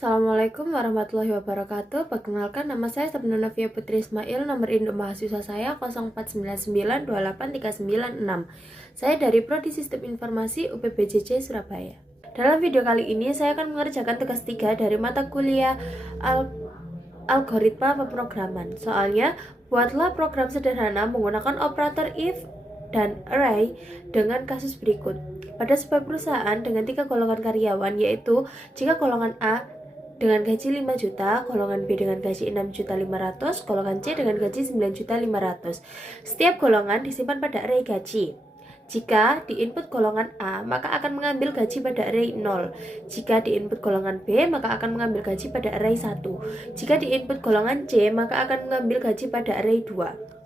Assalamualaikum warahmatullahi wabarakatuh. Perkenalkan, nama saya Sabna Novia Putri Ismail. Nomor induk mahasiswa saya 0499283996. Saya dari Prodi Sistem Informasi UPBJJ Surabaya. Dalam video kali ini saya akan mengerjakan tugas 3 dari mata kuliah Algoritma Pemrograman. Soalnya, buatlah program sederhana menggunakan operator if dan array dengan kasus berikut. Pada sebuah perusahaan dengan 3 golongan karyawan, yaitu jika golongan A dengan gaji 5 juta, golongan B dengan gaji 6.500.000, golongan C dengan gaji 9.500.000. Setiap golongan disimpan pada array gaji. Jika di input golongan A, maka akan mengambil gaji pada array 0. Jika di input golongan B, maka akan mengambil gaji pada array 1. Jika di input golongan C, maka akan mengambil gaji pada array 2.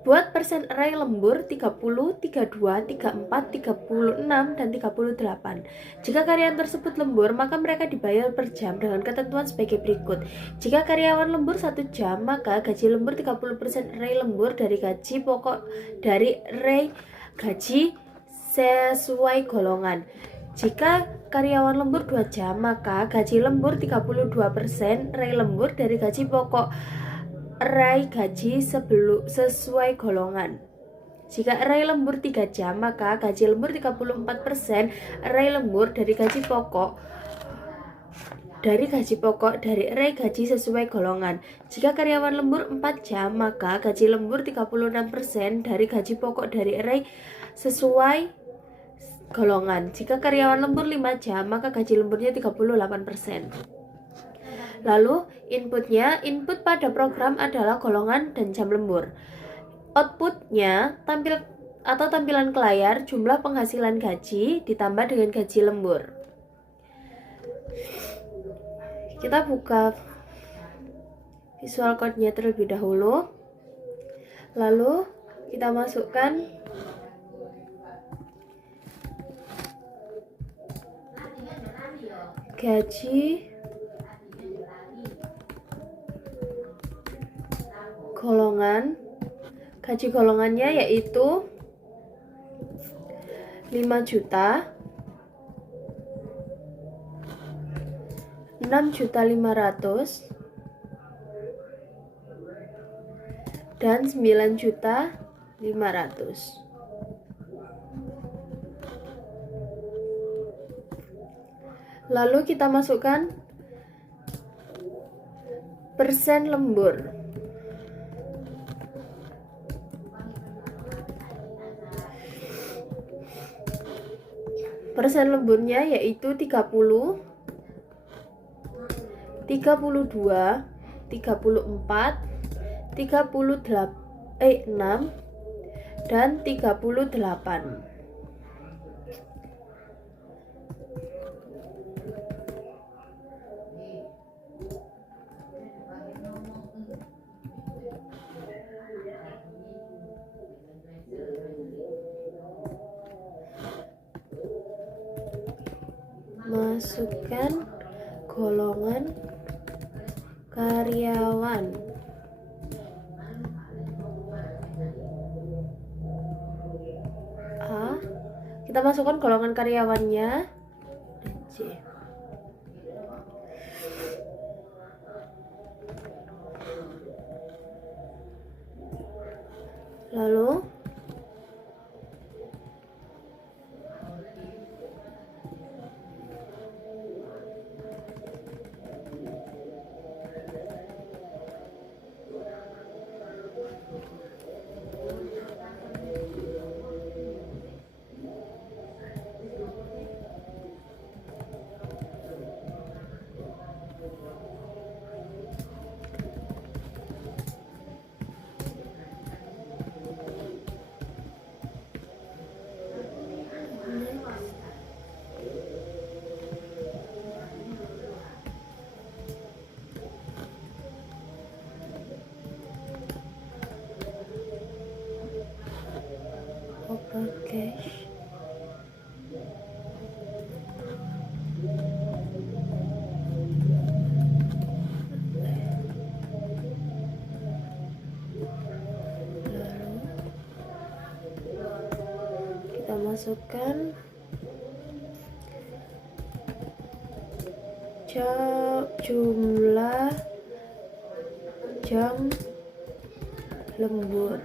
Buat persen array lembur 30, 32, 34, 36, dan 38. Jika karyawan tersebut lembur, maka mereka dibayar per jam dengan ketentuan sebagai berikut. Jika karyawan lembur 1 jam, maka gaji lembur 30% array lembur dari gaji pokok dari array gaji sesuai golongan. Jika karyawan lembur 2 jam, maka gaji lembur 32% array lembur dari gaji pokok array gaji sesuai golongan. Jika array lembur 3 jam, maka gaji lembur 34% array lembur dari gaji pokok dari array gaji sesuai golongan. Jika karyawan lembur 4 jam, maka gaji lembur 36% dari gaji pokok dari array sesuai golongan. Jika karyawan lembur 5 jam, maka gaji lemburnya 38%. Lalu input pada program adalah golongan dan jam lembur. Outputnya tampilan ke layar jumlah penghasilan gaji ditambah dengan gaji lembur. Kita buka Visual Code-nya terlebih dahulu. Lalu kita masukkan gaji golongan. Gaji golongannya yaitu 5 juta, 6.500.000, dan 9.500.000. Lalu kita masukkan persen lembur. Persen lemburnya yaitu 30, 32, 34, 6, dan 38. Masukkan golongan karyawan. A. Kita masukkan golongan karyawannya. C. Lalu cash. Lalu kita masukkan jumlah jam lembur.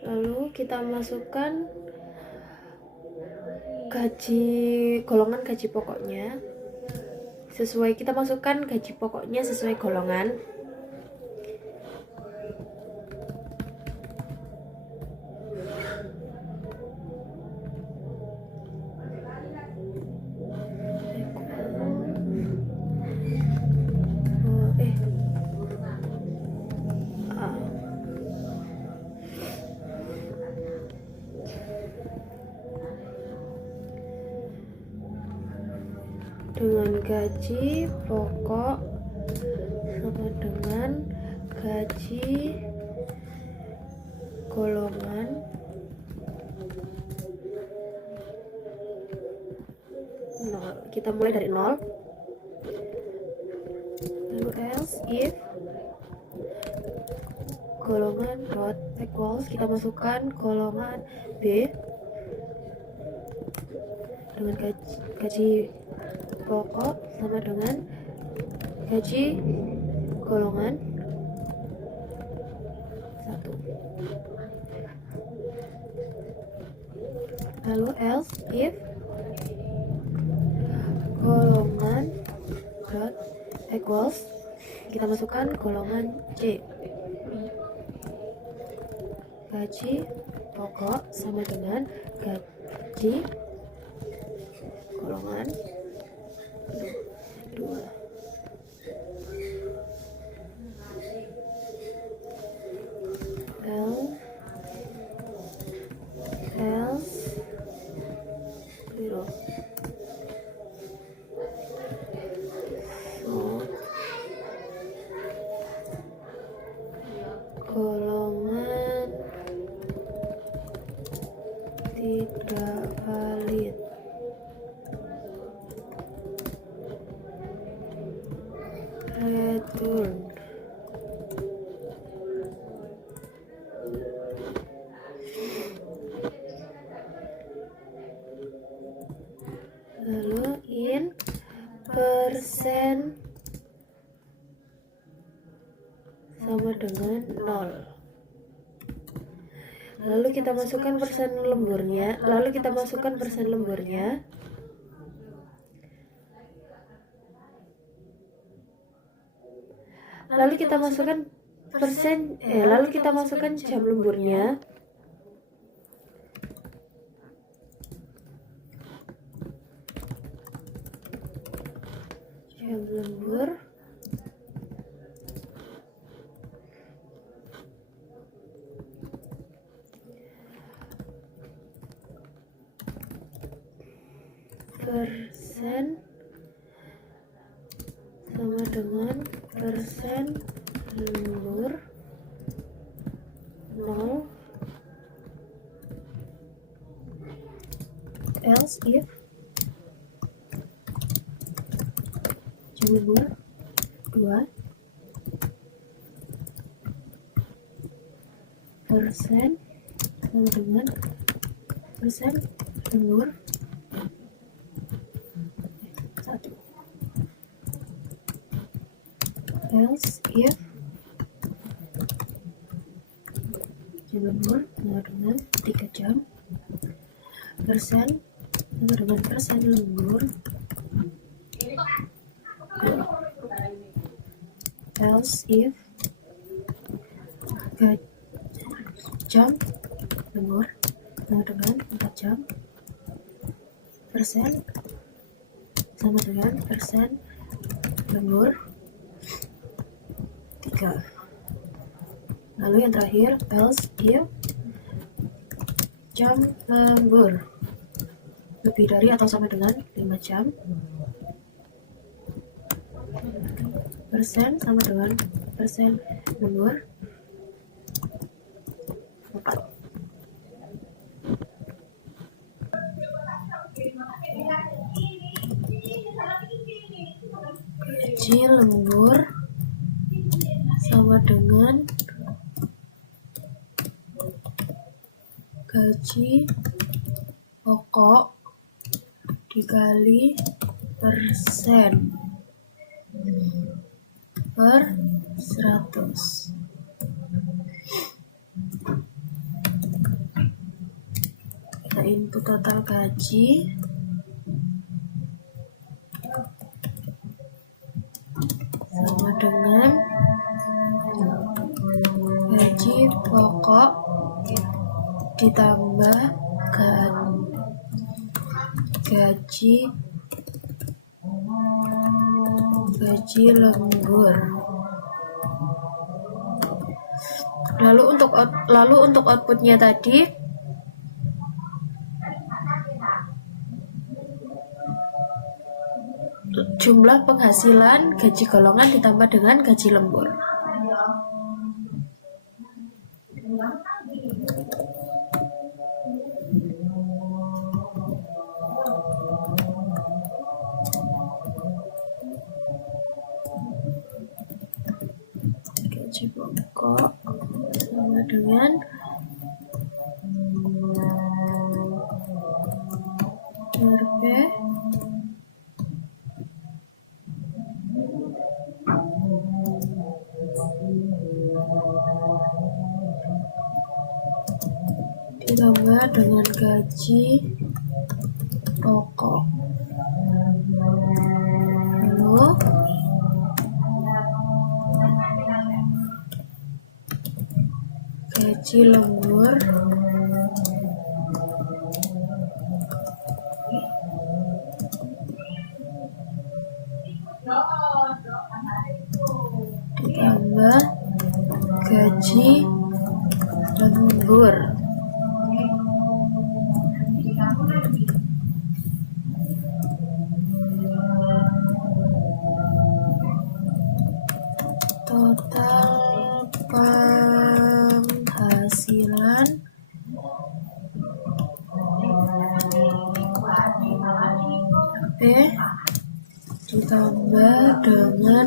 Lalu kita masukkan golongan gaji pokoknya sesuai, kita masukkan gaji pokoknya sesuai golongan. Dengan gaji pokok sama dengan gaji golongan nol. Kita mulai dari 0. Lalu else if golongan dot equals, kita masukkan golongan B dengan gaji pokok sama dengan gaji golongan 1. Lalu else if golongan dot equals, kita masukkan golongan C, gaji pokok sama dengan gaji golongan 2. Else 0. So, golongan tidak valid. Return. Lalu in persen sama dengan 0. Lalu kita masukkan persen lemburnya. Lalu kita masukkan jam lemburnya. Jam lembur persen sama dengan persen lembur 0. Else if jam lembur 2 persen sama dengan persen lembur 1. Else if jam lembur sama dengan 3 jam persen sama sama dengan persen lembur else if jam lembur sama dengan 4 jam persen sama dengan persen lembur 3. Lalu yang terakhir else if jam lembur lebih dari atau sama dengan 5 jam persen sama dengan persen lembur 4. Gaji lembur sama dengan gaji pokok dikali persen per 100. Kita input total gaji sama dengan gaji pokok ditambah gaji lembur. Lalu untuk outputnya tadi jumlah penghasilan gaji golongan ditambah dengan gaji lembur. Gaji pokok sama dengan RP ditambah dengan gaji pokok. Lalu gaji lembur ditambah gaji lembur. Total penghasilan P ditambah dengan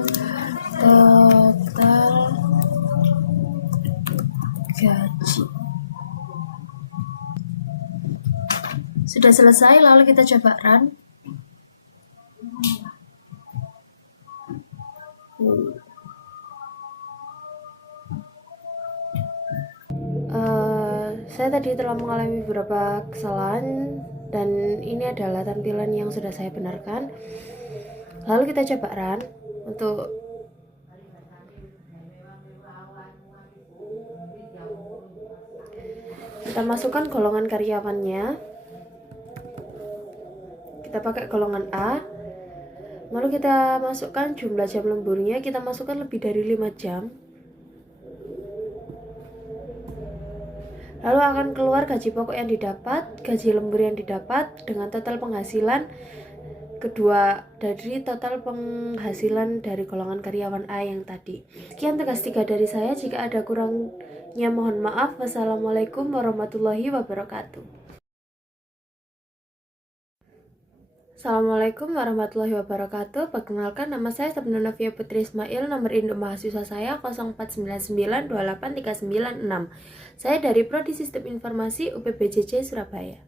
total gaji. Sudah selesai, lalu kita coba run. Saya tadi telah mengalami beberapa kesalahan dan ini adalah tampilan yang sudah saya benarkan. Lalu kita coba run. Untuk kita masukkan golongan karyawannya, kita pakai golongan A. Lalu kita masukkan jumlah jam lemburnya, kita masukkan lebih dari 5 jam. Lalu akan keluar gaji pokok yang didapat, gaji lembur yang didapat dengan total penghasilan kedua dari total penghasilan dari golongan karyawan A yang tadi. Sekian tugas 3 dari saya. Jika ada kurangnya mohon maaf. Wassalamualaikum warahmatullahi wabarakatuh. Assalamualaikum warahmatullahi wabarakatuh. Perkenalkan, nama saya Sabna Novia Putri Ismail. Nomor induk mahasiswa saya 0499283996. Saya dari Prodi Sistem Informasi UPBJJ Surabaya.